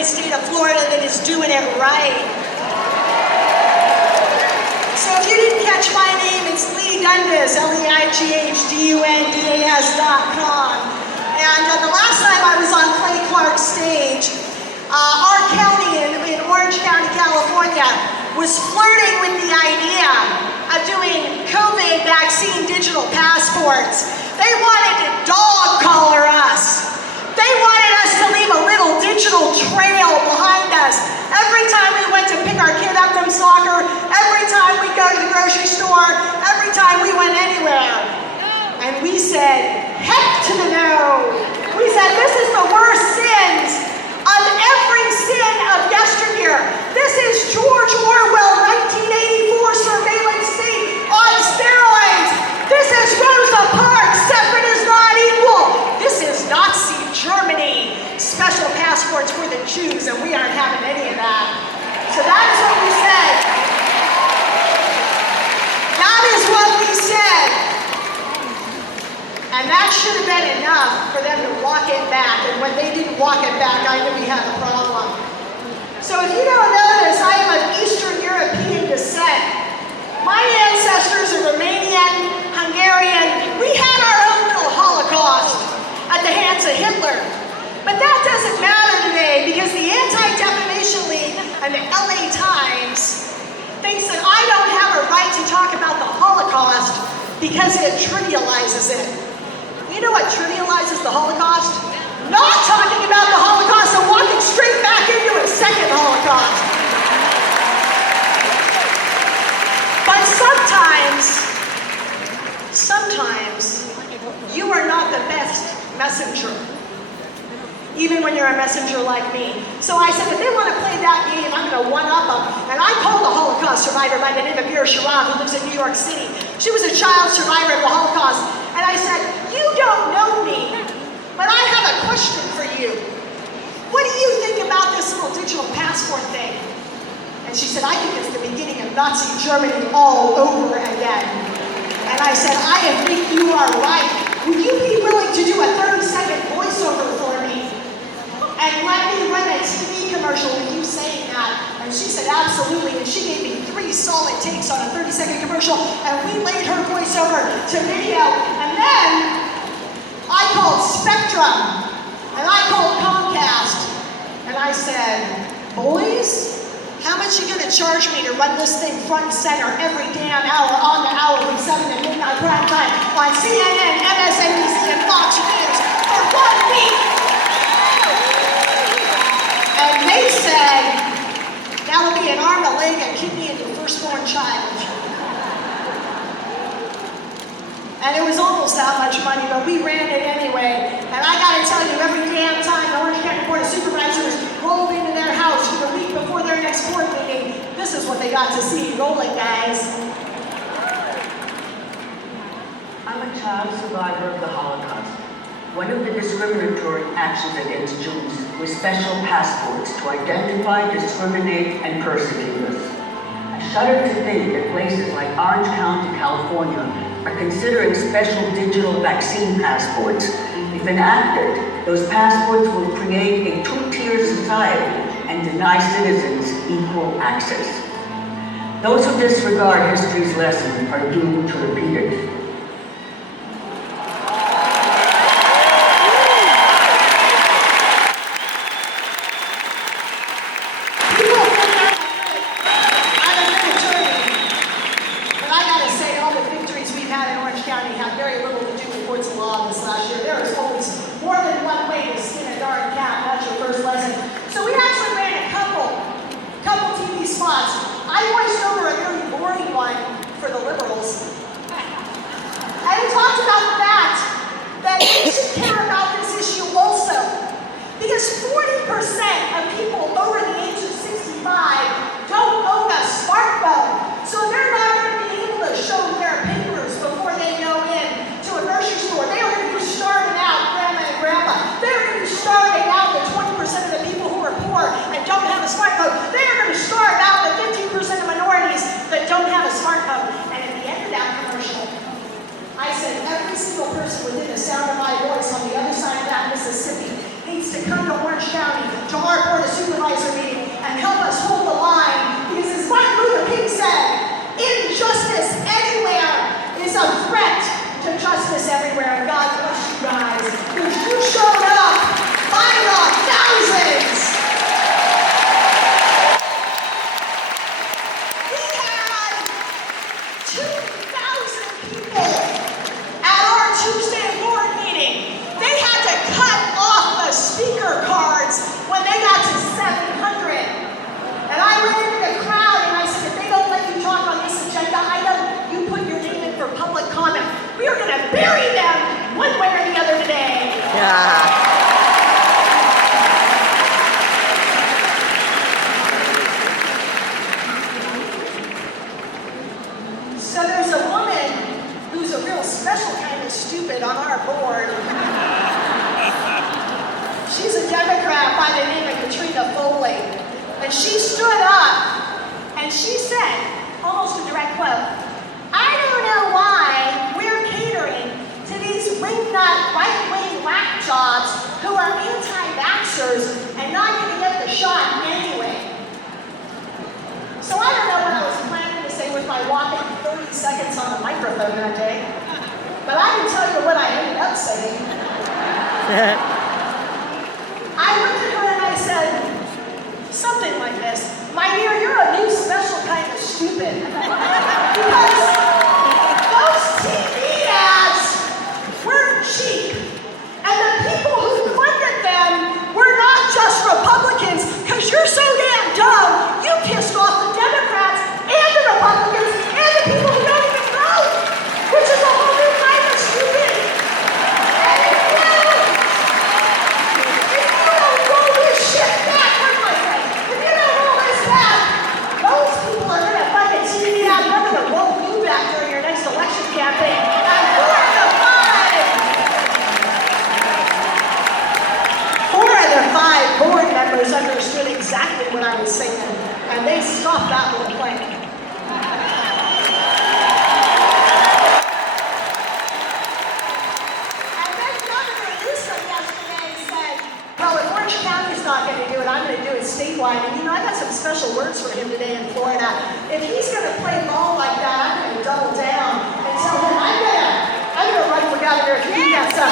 great state of Florida that is doing it right. So if you didn't catch my name, it's Leigh Dundas, LeighDundas.com. And the last time I was on Clay Clark's stage, our county in Orange County, California, was flirting with the idea of doing COVID vaccine digital passports. They wanted to dog collar us. They wanted us to leave a little digital trail behind us. Every time we went to pick our kid up from soccer, every time we go to the grocery store, every time we went anywhere. And we said, heck to the no. We said, this is the worst sins of every sin of yesteryear. This is George Orwell, 1984 surveillance state on steroids. This is Rosa Parks, separate is not equal. This is Nazi Germany, special passports for the Jews, and we aren't having any of that. So that is what we said. That is what we said. And that should have been enough for them to walk it back. And when they didn't walk it back, I knew we had a problem. So if you don't know this, I am of Eastern European descent. My ancestors are Romanian, Hungarian. We had our own little Holocaust at the hands of Hitler. But that doesn't matter today because the Anti-Defamation League and the LA Times thinks that I don't have a right to talk about the Holocaust because it trivializes it. You know what trivializes the Holocaust? Not talking about the Holocaust and walking straight back into a second Holocaust. But sometimes, you are not the best messenger, even when you're a messenger like me. So I said, if they want to play that game, I'm going to one-up them. And I called a Holocaust survivor by the name of Vera Sharaf, who lives in New York City. She was a child survivor of the Holocaust. And I said, you don't know me, but I have a question for you. What do you think about this little digital passport thing? And she said, I think it's the beginning of Nazi Germany all over again. And I said, I think you are right. Would you be willing to do a 30-second voiceover for me? And let me run a TV commercial with you saying that. And she said, absolutely. And she gave me 3 solid takes on a 30-second commercial. And we laid her voiceover to video. And then I called Spectrum. And I called Comcast. And I said, boys, how much are you going to charge me to run this thing front and center every damn hour on the hour from 7 to midnight prime time on CNN, MSNBC, and Fox News for 1 week? And they said, that would be an arm, a leg, a kidney, and your firstborn child. And it was almost that much money, but we ran it anyway. And I got to tell you, every damn time the Orange County Board of Supervisors rolled into their house for the week before their next board meeting, this is what they got to see. Roll it, guys. I'm a child survivor of the Holocaust. One of the discriminatory actions against Jews was special passports to identify, discriminate, and persecute us. I shudder to think that places like Orange County, California, are considering special digital vaccine passports. If enacted, those passports will create a 2-tier society and deny citizens equal access. Those who disregard history's lessons are doomed to repeat it. Within the sound of my voice on the other side of that Mississippi needs to come to Orange County, to our Board of Supervisors. Democrat by the name of Katrina Foley, and she stood up and she said, almost a direct quote, "I don't know why we're catering to these wingnut, right-wing whack jobs who are anti-vaxxers and not going to get the shot anyway." So I don't know what I was planning to say with my whopping 30 seconds on the microphone that day, but I can tell you what I ended up saying. I looked at her and I said, something like this: "My dear, you're a new special kind of stupid." Because those TV ads were cheap. And the people who funded them were not just Republicans, because you're so damn dumb, you pissed off the Democrats and the Republicans and the people who don't even vote, which is a whole new kind of stupid. And if you don't roll this shit back, where's my friend? If you don't roll this back, those people are going to fucking TV ad, they're going to roll you back during your next election campaign. And four of the five board members understood exactly what I was saying, and they stopped that little plank. And then Governor Newsom yesterday said, well, if Orange County's not going to do it, I'm going to do it statewide. And I got some special words for him today in Florida. If he's going to play ball like that, I'm going to double down and tell him I'm going to run for governor if he gets up.